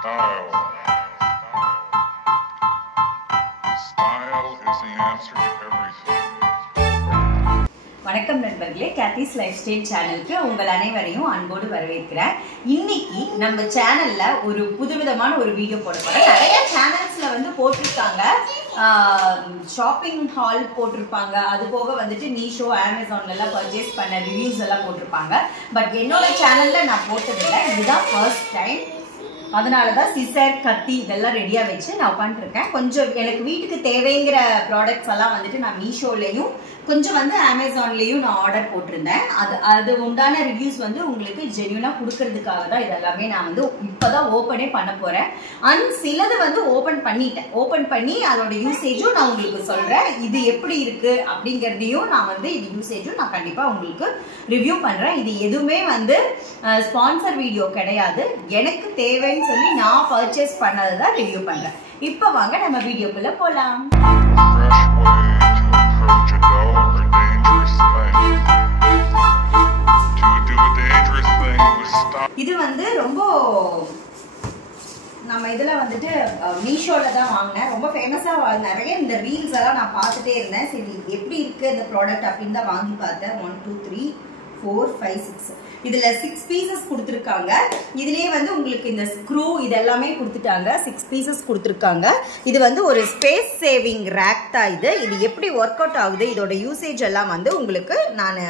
Style. Style is the answer to everything. வணக்கம் நண்பர்களே, கேத்திஸ் life style சேனலுக்கு உங்கள் அனைவரையும் அன்போடு வரவேற்கிறேன். இன்னைக்கு நம்ம சேனல்ல ஒரு புதுவிதமான ஒரு வீடியோ போட போறோம். நிறைய சேனல்ஸ்ல வந்து போட்டிருக்காங்க, ஷாப்பிங் ஹால் போட்டிருப்பாங்க, அது போக வந்துட்டு மீஷோ, அமேசான்ல எல்லாம் பர்ச்சேஸ் பண்ண ரிவ்யூஸ் எல்லாம் போட்டிருப்பாங்க. பட் என்னோட சேனல்ல நான் போட்டதில்லை, இதுதான் ஃபர்ஸ்ட் டைம். அதனாலதான் சிசர், கத்தி இதெல்லாம் ரெடியா வச்சு நான் உட்காந்துருக்கேன். கொஞ்சம் எனக்கு வீட்டுக்கு தேவைங்கிற ப்ராடக்ட்ஸ் எல்லாம் வந்துட்டு நான் மீஷோலையும் கொஞ்சம் வந்து அமேசான்லயும் நான் ஆர்டர் போட்டிருந்தேன். அது உண்டான ரிவ்யூஸ் வந்து உங்களுக்கு ஜென்யூனா கொடுக்கறதுக்காக தான் இதெல்லாமே நான் வந்து இப்பதான் ஓப்பனே பண்ண போறேன். சிலது வந்து ஓபன் பண்ணிட்டேன். ஓபன் பண்ணி அதோட யூசேஜும் நான் உங்களுக்கு சொல்றேன். இது எப்படி இருக்கு அப்படிங்கறதையும் நான் வந்து இது யூசேஜும் நான் கண்டிப்பா உங்களுக்கு ரிவ்யூ பண்றேன். இது எதுவுமே வந்து ஸ்பான்சர் வீடியோ கிடையாது. எனக்கு தேவைன்னு சொல்லி நான் பர்ச்சேஸ் பண்ணதுதான் ரிவ்யூ பண்றேன். இப்ப வாங்க நம்ம வீடியோக்குள்ள போலாம். இது வந்து ரொம்ப நம்ம இதுல வந்துட்டு மீஷோல தான் வாங்கினேன். ரொம்ப ஃபேமஸா நிறைய இந்த ரீல்ஸ் எல்லாம் நான் பார்த்துட்டே இருந்தேன். சரி எப்படி இருக்கு இந்த ப்ராடக்ட் அப்படின்னு தான் வாங்கி பார்த்தேன். 1 2 3 4 5 6 இதுல 6 பீசஸ் கொடுத்துருக்காங்க. இதுலயே வந்து உங்களுக்கு இந்த ஸ்க்ரூ இதெல்லாமே கொடுத்துட்டாங்க. 6 பீசஸ் கொடுத்துருக்காங்க. இது வந்து ஒரு ஸ்பேஸ் சேவிங் ரேக் தான். இது எப்படி ஒர்க் அவுட் ஆகுது, இதோட யூசேஜ் எல்லாம் வந்து உங்களுக்கு நான்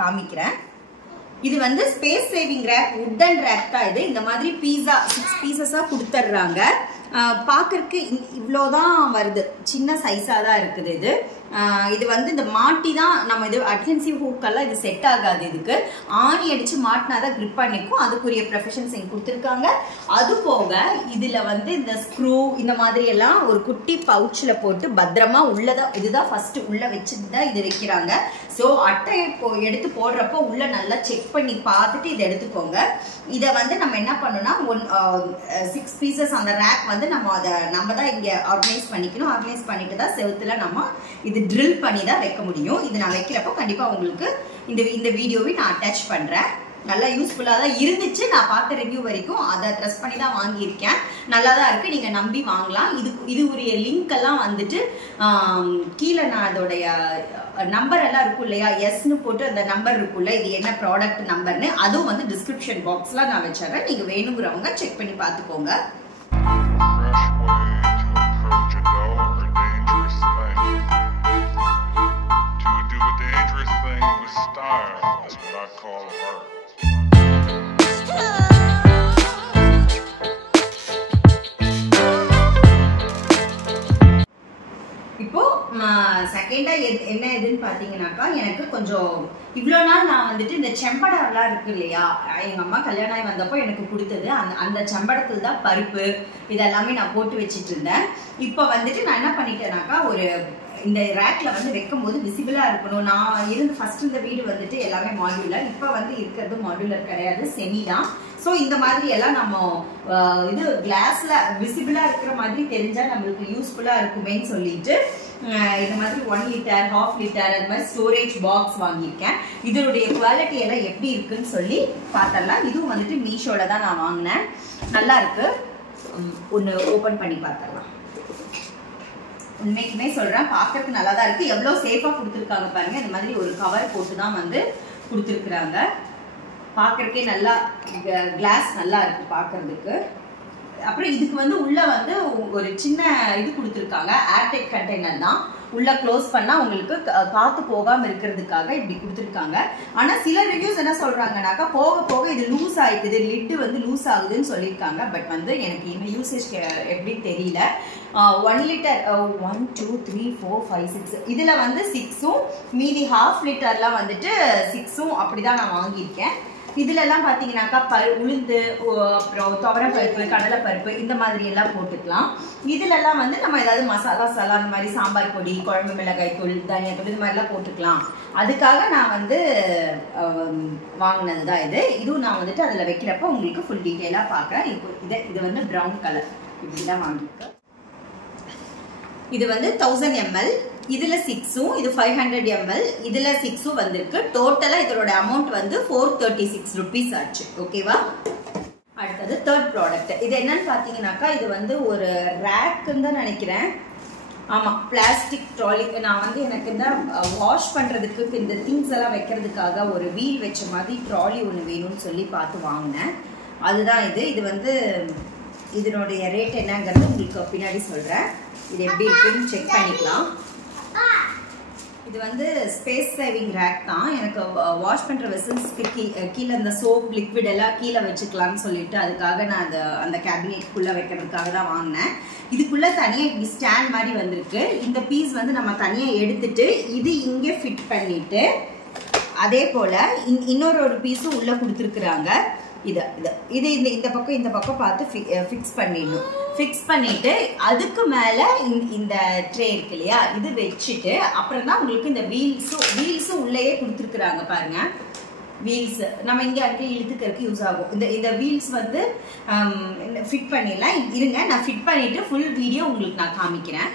காமிக்கிறேன். இது வந்து space saving rack, wooden rack தான் இது. இந்த மாதிரி 6 பீசஸா கொடுத்துட்றாங்க. பார்க்கறதுக்கு இவ்வளோதான் வருது, சின்ன சைஸாக தான் இருக்குது. இது வந்து இந்த மாட்டி தான் நம்ம இது அட்ஹென்சிவ் ஹூக்கெல்லாம் இது செட் ஆகாது. இதுக்கு ஆணி அடிச்சு மாட்டினாதான் கிரிப் பண்ணிக்கும். அதுக்குரிய ப்ரொஃபஷன்ஸ் இங்கே கொடுத்துருக்காங்க. அது போக இதுல வந்து இந்த ஸ்க்ரூ இந்த மாதிரி எல்லாம் ஒரு குட்டி பவுச்சில் போட்டு பத்திரமா உள்ளதான், இதுதான் ஃபர்ஸ்ட் உள்ள வச்சுட்டு தான் இது வைக்கிறாங்க. ஸோ அட்டை எடுத்து போடுறப்போ உள்ள நல்லா செக் பண்ணி பார்த்துட்டு இதை எடுத்துக்கோங்க. இதை வந்து நம்ம என்ன பண்ணோம்னா 6 பீசஸ் அந்த ரேக் வந்து நம்ம தான் இங்கே ஆர்கனைஸ் பண்ணிக்கணும். ஆர்கனைஸ் பண்ணிட்டு தான் செவுத்துல நம்ம இது ட்ரில் பண்ணி தான் வைக்க முடியும். இது நான் வைக்கிறப்போ கண்டிப்பா உங்களுக்கு இந்த வீடியோவை நான் அட்டாச் பண்றேன். நல்லா யூஸ்ஃபுல்லா தான் இருந்துச்சு. நான் பார்த்த ரிவ்யூ வரைக்கும் அதை ட்ரெஸ் பண்ணி தான் வாங்கியிருக்கேன். நல்லா தான் இருக்கு, நீங்க நம்பி வாங்கலாம். இது உரிய லிங்க் எல்லாம் வந்துட்டு கீழே நான் அதோடைய நம்பர் எல்லாம் இருக்கும் இல்லையா, எஸ்ன்னு போட்டு அந்த நம்பர் இருக்குல்ல, இது என்ன ப்ராடக்ட் நம்பர்னு, அதுவும் வந்து டிஸ்கிரிப்ஷன் பாக்ஸ்ல நான் வச்சிடறேன். நீங்க வேணுங்கிறவங்க செக் பண்ணி பார்த்துக்கோங்க. இப்போ செகண்டா என்ன எதுன்னு பாத்தீங்கன்னாக்கா, எனக்கு கொஞ்சம் இவ்வளோ நாள் நான் வந்துட்டு இந்த செம்படம்லாம் இருக்கு இல்லையா, எங்க அம்மா கல்யாணம் ஆகி வந்தப்போ எனக்கு கொடுத்தது. அந்த செம்படத்துல தான் பருப்பு இதெல்லாமே நான் போட்டு வச்சிட்டு இருந்தேன். இப்போ வந்துட்டு நான் என்ன பண்ணிட்டேனாக்கா, ஒரு இந்த ரேக்ல வந்து வைக்கும் போது விசிபிளா இருக்கணும். நான் ஃபர்ஸ்ட் இந்த வீடு வந்துட்டு எல்லாமே மாடுலர், இப்போ வந்து இருக்கிறது மாடுலர் கிடையாது, செமி தான். ஸோ இந்த மாதிரி எல்லாம் நம்ம இது கிளாஸ்ல விசிபிளா இருக்கிற மாதிரி தெரிஞ்சா நம்மளுக்கு யூஸ்ஃபுல்லா இருக்குமேன்னு சொல்லிட்டு இந்த மாதிரி 1 லிட்டர் 1/2 லிட்டர் அந்த மாதிரி ஸ்டோரேஜ் பாக்ஸ் வாங்கியிருக்கேன். இதனுடைய குவாலிட்டி எல்லாம் எப்படி இருக்குன்னு சொல்லி பார்த்தரலாம். இதுவும் வந்துட்டு மீஷோல தான் நான் வாங்கினேன். நல்லா இருக்கு, ஒன்று ஓபன் பண்ணி பார்த்தரலாம். உண்மைக்குமே சொல்றேன், பார்க்கறதுக்கு நல்லா தான் இருக்கு. எவ்வளோ சேஃபா கொடுத்துருக்காங்க பாருங்க. இந்த மாதிரி ஒரு கவர் போட்டு தான் வந்து கொடுத்துருக்குறாங்க. பார்க்கறதுக்கே நல்லா கிளாஸ் நல்லா இருக்கு பார்க்கறதுக்கு. அப்புறம் இதுக்கு வந்து உள்ள வந்து ஒரு சின்ன இது கொடுத்துருக்காங்க, ஏர்டைட் கண்டெய்னர் தான். உள்ள க்ளோஸ் பண்ணா உங்களுக்கு காத்து போகாம இருக்கிறதுக்காக இப்படி கொடுத்துருக்காங்க. ஆனா சில ரிவ்யூஸ் என்ன சொல்றாங்கன்னாக்கா, போக போக இது லூஸ் ஆயிடுது, லிட்டு வந்து லூஸ் ஆகுதுன்னு சொல்லியிருக்காங்க. பட் வந்து எனக்கு இந்த யூசேஜ் எப்படின்னு தெரியல. 1 லிட்டர் 1 2 3 4 5 6 இதுல வந்து 6ம் மீதி 1/2 லிட்டர்லாம் வந்துட்டு 6ம் அப்படிதான் நான் வாங்கியிருக்கேன். இதுல எல்லாம் பாத்தீங்கன்னாக்கா உளுந்து, அப்புறம் துவரம் பருப்பு, கடலை பருப்பு இந்த மாதிரி எல்லாம் போட்டுக்கலாம். இதுல எல்லாம் வந்து நம்ம ஏதாவது மசாலா அந்த மாதிரி சாம்பார் பொடி, குழம்பு மிளகாய் தூள், தனியா தூள் இது மாதிரி எல்லாம் போட்டுக்கலாம். அதுக்காக நான் வந்து வாங்கினதுதான் இது. இதுவும் நான் வந்துட்டு அதுல வைக்கிறப்ப உங்களுக்கு ஃபுல் டீட்டெயிலா பாக்குறேன். இது வந்து ப்ரௌன் கலர் இப்படிதான் வாங்கியிருக்கேன். இது வந்து 1000 ml, இதுல 6ம், இது 500 ml, இதுல 6ம் வந்திருக்கு. டோட்டலா இதோட அமௌண்ட் வந்து 436 rupees ஆச்சு. ஓகேவா? அடுத்தது தேர்ட் ப்ராடக்ட். இது என்னன்னு பார்த்தீங்கன்னாக்கா இது வந்து ஒரு ரேக்குன்னு தான் நினைக்கிறேன். ஆமாம், பிளாஸ்டிக் ட்ராலி. நான் வந்து எனக்கு இந்த வாஷ் பண்ணுறதுக்கு இந்த திங்ஸ் எல்லாம் வைக்கிறதுக்காக ஒரு வீல் வச்ச மாதிரி ட்ராலி ஒன்று வேணும்னு சொல்லி பார்த்து வாங்கினேன். அதுதான் இது. இது வந்து இதனுடைய ரேட் என்னங்கிறது உங்களுக்கு பின்னாடி சொல்கிறேன். இது எப்படி இருக்குன்னு செக் பண்ணிக்கலாம். இது வந்து ஸ்பேஸ் சேவிங் ரேக் தான். எனக்கு வாஷ் பண்ணுற வெசல்ஸ்க்கு கீழே இந்த சோப் லிக்விட் எல்லாம் கீழே வச்சுக்கலாம்னு சொல்லிட்டு அதுக்காக நான் அந்த கேபினெட்குள்ளே வைக்கிறதுக்காக தான் வாங்கினேன். இதுக்குள்ளே தனியாக இப்படி ஸ்டாண்ட் மாதிரி வந்திருக்கு. இந்த பீஸ் வந்து நம்ம தனியாக எடுத்துட்டு இது இங்கே ஃபிட் பண்ணிட்டு அதே போல் இன்னொரு பீஸும் உள்ளே கொடுத்துருக்குறாங்க. இந்த பக்கம் பார்த்து ஃபிக்ஸ் பண்ணிடணும். ஃபிக்ஸ் பண்ணிட்டு அதுக்கு மேலே இந்த ட்ரே இருக்கு இல்லையா, இது வச்சுட்டு அப்புறம் தான் உங்களுக்கு இந்த வீல்ஸும் உள்ளேயே கொடுத்துருக்குறாங்க பாருங்க. வீல்ஸ் நம்ம இங்கே அங்கே இழுத்துக்கிறதுக்கு யூஸ் ஆகும். இந்த வீல்ஸ் வந்து ஃபிட் பண்ணிடலாம். இருங்க, நான் ஃபிட் பண்ணிட்டு ஃபுல் வீடியோ உங்களுக்கு நான் காமிக்கிறேன்.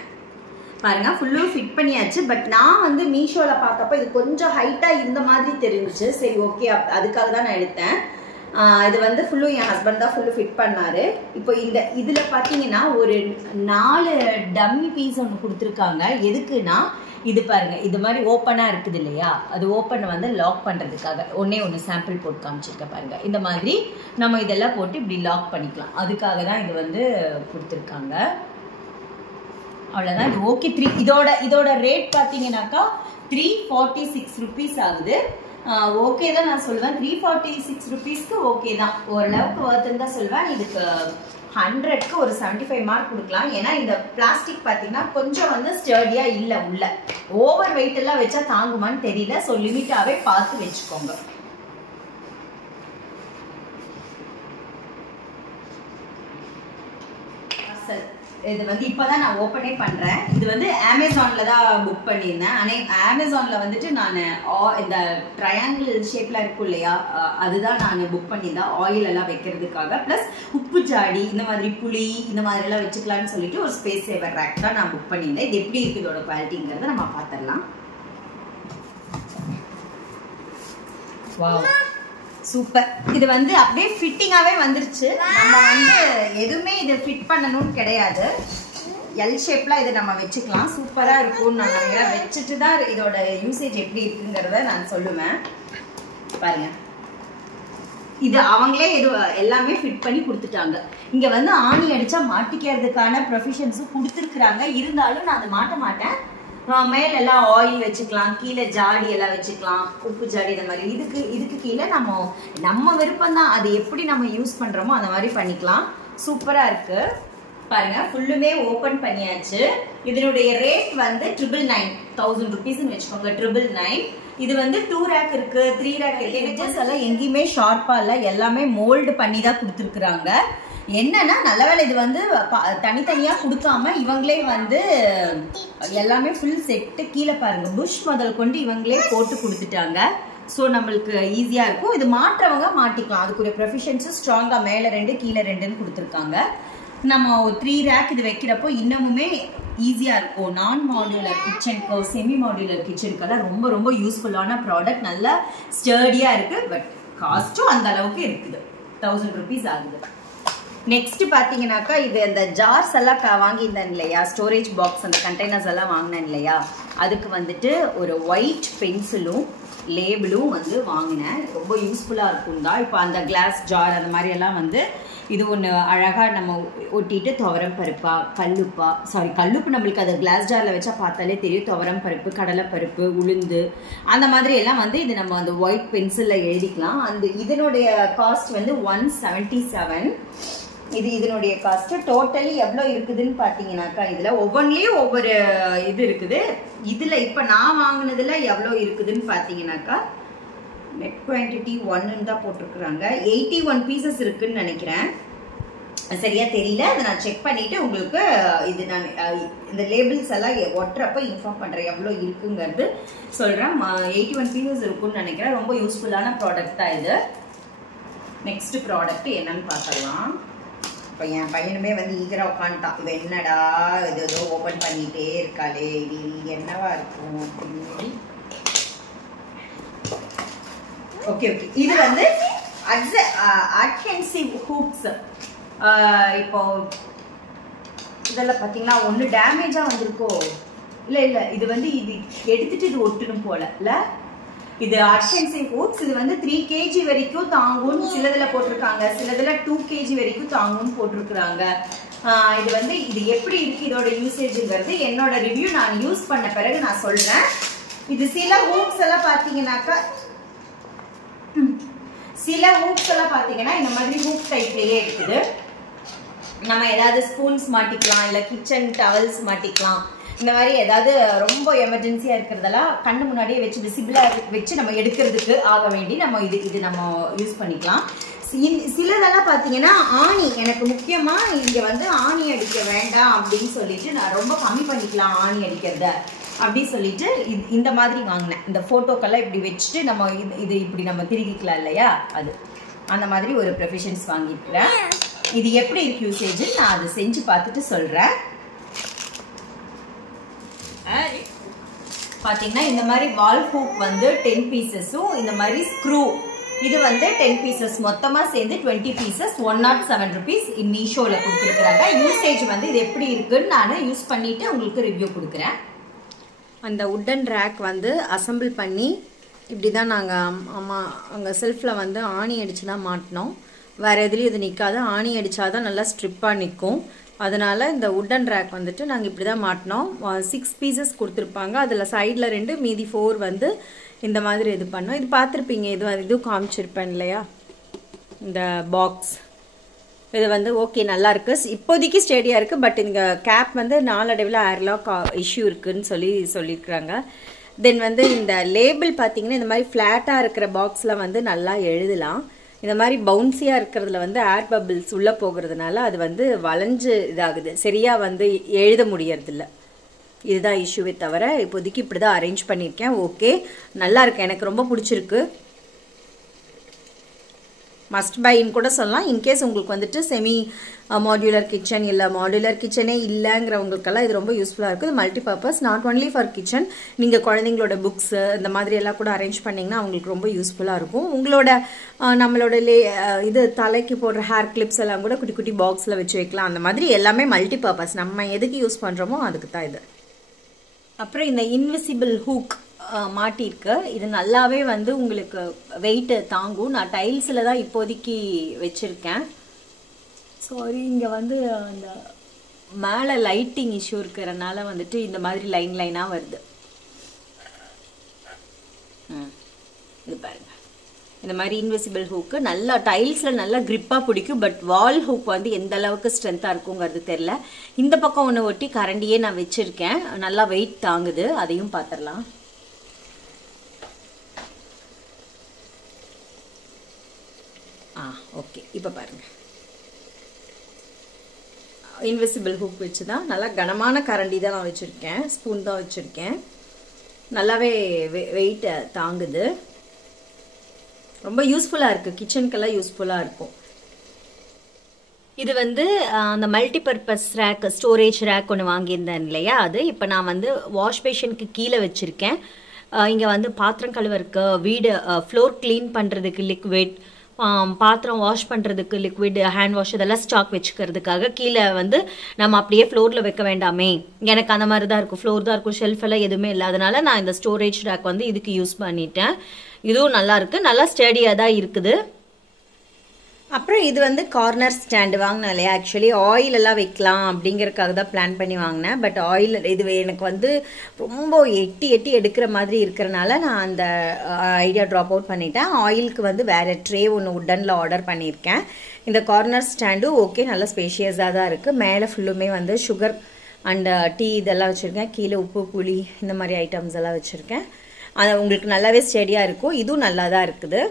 பாருங்க, ஃபுல்லும் ஃபிட் பண்ணியாச்சு. பட் நான் வந்து மீஷோவில் பார்த்தப்போ இது கொஞ்சம் ஹைட்டாக இந்த மாதிரி தெரிஞ்சிச்சு. சரி, ஓகே, அதுக்காக தான் நான் எடுத்தேன். இது வந்து ஃபுல்லும் என் ஹஸ்பண்ட் தான் ஃபுல்லு ஃபிட் பண்ணாரு. இப்போ இதில் பார்த்தீங்கன்னா ஒரு 4 டம்மி பீஸ் ஒன்று கொடுத்துருக்காங்க. எதுக்குன்னா இது பாருங்க, இது மாதிரி ஓப்பனாக இருக்குது இல்லையா, அது ஓப்பன் வந்து லாக் பண்ணுறதுக்காக ஒன்று சாம்பிள் போட்டு காமிச்சிருக்க பாருங்க. இந்த மாதிரி நம்ம இதெல்லாம் போட்டு இப்படி லாக் பண்ணிக்கலாம். அதுக்காக தான் இது வந்து கொடுத்துருக்காங்க. அவ்வளோதான். இது ஓகே. இதோட ரேட் பார்த்தீங்கன்னாக்கா 346 rupees ஆகுது. ஓகே தான் நான் சொல்லுவேன். 346 rupeesக்கு ஓகே தான், ஓரளவுக்கு ஒர்த்துன்னு தான் சொல்லுவேன். இதுக்கு 100க்கு ஒரு 75 மார்க் கொடுக்கலாம். ஏன்னா இந்த பிளாஸ்டிக் பார்த்தீங்கன்னா கொஞ்சம் வந்து ஸ்டர்டியாக இல்லை. உள்ள ஓவர் வெயிட் எல்லாம் வச்சா தாங்குமான்னு தெரியல. ஸோ லிமிட்டாகவே பார்த்து வச்சுக்கோங்க. இது வந்து இப்போதான் நான் ஓப்பனே பண்ணுறேன். இது வந்து அமேசானில் தான் புக் பண்ணியிருந்தேன். ஆனால் அமேசானில் வந்துட்டு நான் இந்த ட்ரையாங்கிள் ஷேப்பில் இருக்கும் இல்லையா, அதுதான் நான் புக் பண்ணியிருந்தேன் ஆயில் எல்லாம் வைக்கிறதுக்காக. ப்ளஸ் உப்பு ஜாடி, இந்த மாதிரி புளி, இந்த மாதிரிலாம் வச்சுக்கலான்னு சொல்லிட்டு ஒரு ஸ்பேஸ் சேவர் ரேக் தான் நான் புக் பண்ணியிருந்தேன். இது எப்படி இருக்குது இதோட குவாலிட்டிங்கிறத நம்ம பார்த்துடலாம். Wow, super. இது வந்து அப்படியே ஃபிட்டிங்காகவே வந்துருச்சு. நம்ம வந்து எதுவுமே இதை ஃபிட் பண்ணணும்னு கிடையாது. எல் ஷேப்ல இதை நம்ம வச்சுக்கலாம். சூப்பராக இருக்கும்னு நான் நினைக்கிறேன். வச்சுட்டு தான் இதோட யூசேஜ் எப்படி இருக்குங்கிறத நான் சொல்லுவேன். பாருங்க, இது அவங்களே இது எல்லாமே ஃபிட் பண்ணி கொடுத்துட்டாங்க. இங்கே வந்து ஆணி அடிச்சா மாட்டிக்கிறதுக்கான ப்ரொஃபிஷன்ஸும் கொடுத்துருக்குறாங்க. இருந்தாலும் நான் அதை மாட்ட மாட்டேன். மேலெல்லாம் ஆயில் வச்சுக்கலாம், கீழே ஜாடி எல்லாம் வச்சுக்கலாம், உப்பு ஜாடி இந்த மாதிரி. இதுக்கு கீழே நம்ம விருப்பம் தான், அது எப்படி நம்ம யூஸ் பண்ணுறோமோ அந்த மாதிரி பண்ணிக்கலாம். சூப்பராக இருக்கு பாருங்க. ஃபுல்லுமே ஓப்பன் பண்ணியாச்சு. இதனுடைய ரேட் வந்து 999 rupeesன்னு வச்சுக்கோங்க. 999. இது வந்து 2 ரேக் இருக்கு, 3 ரேக் இருக்கு. எட்ஜஸ் எல்லாம் எங்கேயுமே ஷார்ப்பா இல்லை, எல்லாமே மோல்டு பண்ணி தான் கொடுத்துருக்குறாங்க. என்னன்னா நல்ல வேலை இது வந்து தனித்தனியாக கொடுக்காம இவங்களே வந்து எல்லாமே ஃபுல் செட்டு கீழே பாருங்க புஷ் முதல் கொண்டு இவங்களே போட்டு கொடுத்துட்டாங்க. ஸோ நம்மளுக்கு ஈஸியாக இருக்கும். இது மாற்றவங்க மாட்டிக்கலாம். அதுக்குரிய ப்ரொஃபிஷன்ஸும் ஸ்ட்ராங்காக மேலே 2 கீழே 2ன்னு கொடுத்துருக்காங்க. நம்ம 3 ரேக் இது வைக்கிறப்போ இன்னமுமே ஈஸியாக இருக்கும். நான் மாடுலர் கிச்சனுக்கு, செமி மாடுலர் கிச்சனுக்கெல்லாம் ரொம்ப ரொம்ப யூஸ்ஃபுல்லான ப்ராடக்ட். நல்லா ஸ்டர்டியாக இருக்குது. பட் காஸ்ட்டும் அந்த அளவுக்கு இருக்குது. 1000 rupees ஆகுது. நெக்ஸ்ட் பார்த்தீங்கன்னாக்கா இது அந்த ஜார்ஸ் எல்லாம் வாங்கியிருந்தேன் இல்லையா, ஸ்டோரேஜ் பாக்ஸ் அந்த கண்டெய்னர்ஸ் எல்லாம் வாங்கினேன் இல்லையா, அதுக்கு வந்துட்டு ஒரு ஒயிட் பென்சிலும் லேபிளும் வந்து வாங்கினேன். ரொம்ப யூஸ்ஃபுல்லாக இருக்கும் தான். இப்போ அந்த கிளாஸ் ஜார் அந்த மாதிரி எல்லாம் வந்து இது ஒன்று அழகாக நம்ம ஒட்டிட்டு துவரம் பருப்பா கல்லுப்பு நம்மளுக்கு அது கிளாஸ் ஜாரில் வச்சா பார்த்தாலே தெரியும். துவரம் பருப்பு, கடலைப்பருப்பு, உளுந்து அந்த மாதிரி எல்லாம் வந்து இது நம்ம அந்த ஒயிட் பென்சிலில் எழுதிக்கலாம். இதனுடைய காஸ்ட் வந்து 177. இதனுடைய காஸ்ட் டோட்டலி எவ்வளோ இருக்குதுன்னு பார்த்தீங்கன்னாக்கா இதில் ஒவ்வொன்றிலையும் ஒவ்வொரு இது இருக்குது. இதில் இப்போ நான் வாங்கினதில் எவ்வளோ இருக்குதுன்னு பார்த்தீங்கன்னாக்கா நெட் குவான்டிட்டி 1ன்னு தான் போட்டிருக்குறாங்க. 81 பீசஸ் இருக்குன்னு நினைக்கிறேன். சரியா தெரியல, அதை நான் செக் பண்ணிட்டு உங்களுக்கு இது நான் இந்த லேபிள்ஸ் எல்லாம் ஒட்டுறப்ப இன்ஃபார்ம் பண்ணுறேன் எவ்வளோ இருக்குங்கிறது சொல்கிறேன். 81 பீசஸ் இருக்குன்னு நினைக்கிறேன். ரொம்ப யூஸ்ஃபுல்லான ப்ராடக்ட் தான் இது. நெக்ஸ்ட் ப்ராடக்ட் என்னன்னு பார்க்கலாம். இப்போ என் பையனுமே வந்து ஈகராக உட்காந்துட்டான். இது என்னடா இது ஏதோ ஓப்பன் பண்ணிகிட்டே இருக்காளே, இது என்னவா இருக்கும் அப்படின்னு. ஓகே இது வந்து அட்ஹெசிவ் ஹூக்ஸ். இப்போ இதெல்லாம் பார்த்தீங்கன்னா ஒன்று டேமேஜாக வந்திருக்கோ இல்லை இல்லை, இது வந்து இது எடுத்துட்டு இது ஒட்டணும் போல இல்லை. இது அட்ஹெசிவ் ஹூக்ஸ். இது வந்து 3 kg வரைக்கும் தாங்கும்னு சிலதில் போட்டிருக்காங்க, சிலதில் 2 kg வரைக்கும் தாங்கும்னு போட்டிருக்கிறாங்க. இது வந்து இது எப்படி இருக்கு இதோட யூசேஜுங்கிறது என்னோட ரிவ்யூ நான் யூஸ் பண்ண பிறகு நான் சொல்றேன். இது சில ஹூக்ஸ் எல்லாம் பார்த்தீங்கன்னாக்கா இந்த மாதிரி ஹூக் டைப்லயே இருக்குது. நம்ம ஏதாவது ஸ்பூன்ஸ் மாட்டிக்கலாம், இல்லை கிச்சன் டவல்ஸ் மாட்டிக்கலாம். இந்த மாதிரி ஏதாவது ரொம்ப எமர்ஜென்சியாக இருக்கிறதெல்லாம் கண்ணு முன்னாடியே வச்சு விசிபிளாக வச்சு நம்ம எடுக்கிறதுக்கு ஆக வேண்டி நம்ம இது நம்ம யூஸ் பண்ணிக்கலாம். சிலதெல்லாம் பார்த்தீங்கன்னா ஆணி, எனக்கு முக்கியமாக இங்கே வந்து ஆணி அடிக்க வேண்டாம் அப்படின்னு சொல்லிட்டு நான் ரொம்ப கம்மி பண்ணிக்கலாம் ஆணி அடிக்கிறத அப்படின்னு சொல்லிட்டு இந்த மாதிரி வாங்கினேன். இந்த ஃபோட்டோக்கெல்லாம் இப்படி வச்சுட்டு நம்ம இது இப்படி நம்ம திருகிக்கலாம் இல்லையா, அது அந்த மாதிரி ஒரு ப்ரொஃபஷன்ஸ் வாங்கியிருக்கிறேன். இது எப்படி இருக்கு யூசேஜ் நான் அதை செஞ்சு பார்த்துட்டு சொல்கிறேன். பார்த்தீங்கன்னா இந்த மாதிரி வால் ஹூக் வந்து 10 பீசஸும் இந்த மாதிரி ஸ்க்ரூ இது வந்து 10 பீசஸ் மொத்தமாக சேர்ந்து 20 பீசஸ் 107 rupees மீஷோவில் கொடுத்துருக்குறாங்க. யூசேஜ் வந்து இது எப்படி இருக்குன்னு நான் யூஸ் பண்ணிவிட்டு உங்களுக்கு ரிவ்யூ கொடுக்குறேன். அந்த உட்டன் ரேக் வந்து அசம்பிள் பண்ணி இப்படி தான் நாங்கள் அங்கே செல்ஃபில் வந்து ஆணி அடித்து தான் மாட்டினோம். வேறு எதுலேயும் இது நிற்காது, ஆணி அடித்தா தான் நல்லா ஸ்ட்ரிப்பாக நிற்கும். அதனால் இந்த உட்டன் ரேக் வந்துட்டு நாங்கள் இப்படி தான் மாட்டினோம். 6 பீசஸ் கொடுத்துருப்பாங்க, அதில் சைடில் 2 மீதி 4 வந்து இந்த மாதிரி இது பண்ணோம். இது பார்த்துருப்பீங்க, இதுவும் காமிச்சிருப்பேன் இல்லையா இந்த பாக்ஸ். இது வந்து ஓகே நல்லாயிருக்கு, இப்போதைக்கு ஸ்டேடியாக இருக்குது. பட் இங்கே கேப் வந்து நாளடைவில் ஏர்லாக் இஷ்யூ இருக்குதுன்னு சொல்லியிருக்கிறாங்க. தென் வந்து இந்த லேபிள் பார்த்தீங்கன்னா இந்த மாதிரி ஃப்ளாட்டாக இருக்கிற பாக்ஸில் வந்து நல்லா எழுதலாம். இந்த மாதிரி பவுன்சியாக இருக்கிறதுல வந்து ஏர் பபிள்ஸ் உள்ளே போகிறதுனால அது வந்து வளைஞ்சு இதாகுது, சரியாக வந்து எழுத முடியறதில்ல. இதுதான் இஷ்யூவே தவிர இப்போதைக்கு இப்படி தான் அரேஞ்ச் பண்ணியிருக்கேன். ஓகே நல்லா இருக்கு, எனக்கு ரொம்ப பிடிச்சிருக்கு. மஸ்ட் பைன்னு கூட சொல்லலாம். இன்கேஸ் உங்களுக்கு வந்துட்டு செமி மாடுலர் கிச்சன் இல்லை மாடுலர் கிச்சனே இல்லைங்கிறவங்களுக்கெல்லாம் இது ரொம்ப யூஸ்ஃபுல்லாக இருக்குது. இது multi purpose, not only for kitchen. நீங்கள் குழந்தைங்களோட புக்ஸு இந்த மாதிரி எல்லாம் கூட அரேஞ்ச் பண்ணிங்கன்னா அவங்களுக்கு ரொம்ப யூஸ்ஃபுல்லாக இருக்கும். உங்களோட நம்மளோட இது தலைக்கு போடுற ஹேர் கிளிப்ஸ் எல்லாம் கூட குட்டி குட்டி பாக்ஸில் வச்சு வைக்கலாம். அந்த மாதிரி எல்லாமே மல்டி பர்பஸ், நம்ம எதுக்கு யூஸ் பண்ணுறோமோ அதுக்கு தான் இது. அப்புறம் இந்த இன்விசிபிள் ஹூக் மாட்டிருக்கு. இது நல்லாவே வந்து உங்களுக்கு வெயிட்டு தாங்கும். நான் டைல்ஸில் தான் இப்போதைக்கு வச்சுருக்கேன். சாரி, இங்கே வந்து அந்த மேலே லைட்டிங் இஷ்யூ இருக்கிறனால வந்துட்டு இந்த மாதிரி லைனாக வருது. இது பாருங்க, இந்த மாதிரி இன்விசிபிள் ஹூக்கு நல்லா டைல்ஸில் நல்லா கிரிப்பாக பிடிக்கும். பட் வால் ஹூக் வந்து எந்த அளவுக்கு ஸ்ட்ரென்த்தாக இருக்குங்கிறது தெரில. இந்த பக்கம் ஒன்று ஒட்டி கரண்டியே நான் வச்சுருக்கேன், நல்லா வெயிட் தாங்குது. அதையும் பார்த்துடலாம். ஓகே, இப்போ பாருங்கள், இன்விசிபிள் ஹூக் வச்சு தான் நல்லா கனமான கரண்டி தான் நான் வச்சுருக்கேன், ஸ்பூன் தான் வச்சுருக்கேன். நல்லாவே வெயிட்டை தாங்குது, ரொம்ப யூஸ்ஃபுல்லாக இருக்குது, கிச்சனுக்கெல்லாம் யூஸ்ஃபுல்லாக இருக்கும். இது வந்து அந்த மல்டிபர்பஸ் ரேக், ஸ்டோரேஜ் ரேக் ஒன்று வாங்கியிருந்தேன் இல்லையா, அது இப்போ நான் வந்து வாஷ் பேஷனுக்கு கீழே வச்சுருக்கேன். இங்கே வந்து பாத்திரம் கழுவருக்கு, வீடு ஃப்ளோர் க்ளீன் பண்ணுறதுக்கு லிக்விட், பாத்திரம் வாஷ் பண்ணுறதுக்கு லிக்விட், ஹேண்ட் வாஷ் இதெல்லாம் ஸ்டாக் வச்சுக்கிறதுக்காக கீழே வந்து நம்ம அப்படியே ஃப்ளோரில் வைக்க வேண்டாமே, எனக்கு அந்த மாதிரி தான் இருக்கும், ஃப்ளோர் தான் இருக்கும், ஷெல்ஃப் எல்லாம் எதுவுமே இல்லை. அதனால நான் இந்த ஸ்டோரேஜ் ரேக் வந்து இதுக்கு யூஸ் பண்ணிட்டேன். இதுவும் நல்லா இருக்குது, நல்லா ஸ்டடியாக தான் இருக்குது. அப்புறம் இது வந்து கார்னர் ஸ்டாண்டு வாங்கினேன் இல்லையா, ஆக்சுவலி ஆயில் எல்லாம் வைக்கலாம் அப்படிங்கிறதுக்காக தான் பிளான் பண்ணி வாங்கினேன். பட் ஆயில் இது எனக்கு வந்து ரொம்ப எட்டி எடுக்கிற மாதிரி இருக்கிறனால நான் அந்த ஐடியா ட்ராப் அவுட் பண்ணிட்டேன். ஆயிலுக்கு வந்து வேறு ட்ரே ஒன்று உட்டனில் ஆர்டர் பண்ணியிருக்கேன். இந்த கார்னர் ஸ்டாண்டு ஓகே, நல்லா ஸ்பேஷியஸாக தான் இருக்குது. மேலே ஃபுல்லுமே வந்து சுகர் அண்ட் டீ இதெல்லாம் வச்சுருக்கேன், கீழே உப்பு புளி இந்த மாதிரி ஐட்டம்ஸ் எல்லாம் வச்சுருக்கேன். அது உங்களுக்கு நல்லாவே ஸ்டடியாக இருக்கும். இதுவும் நல்லா தான் இருக்குது.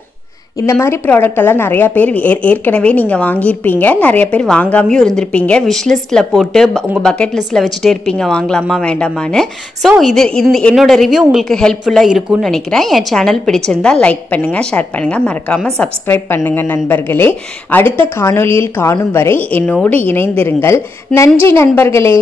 இந்த மாதிரி ப்ராடக்ட் எல்லாம் நிறையா பேர் ஏற்கனவே நீங்கள் வாங்கியிருப்பீங்க, நிறைய பேர் வாங்காமையும் இருந்திருப்பீங்க. விஷ்லிஸ்ட்டில் போட்டு உங்கள் பக்கெட் லிஸ்ட்டில் வச்சுட்டே இருப்பீங்க வாங்கலாமா வேண்டாமான்னு. ஸோ இது என்னோட ரிவ்யூ உங்களுக்கு ஹெல்ப்ஃபுல்லாக இருக்கும்னு நினைக்கிறேன். என் சேனல் பிடிச்சிருந்தால் லைக் பண்ணுங்கள், ஷேர் பண்ணுங்கள், மறக்காமல் சப்ஸ்கிரைப் பண்ணுங்கள் நண்பர்களே. அடுத்த காணொளியில் காணும் வரை என்னோடு இணைந்திருங்கள். நன்றி நண்பர்களே.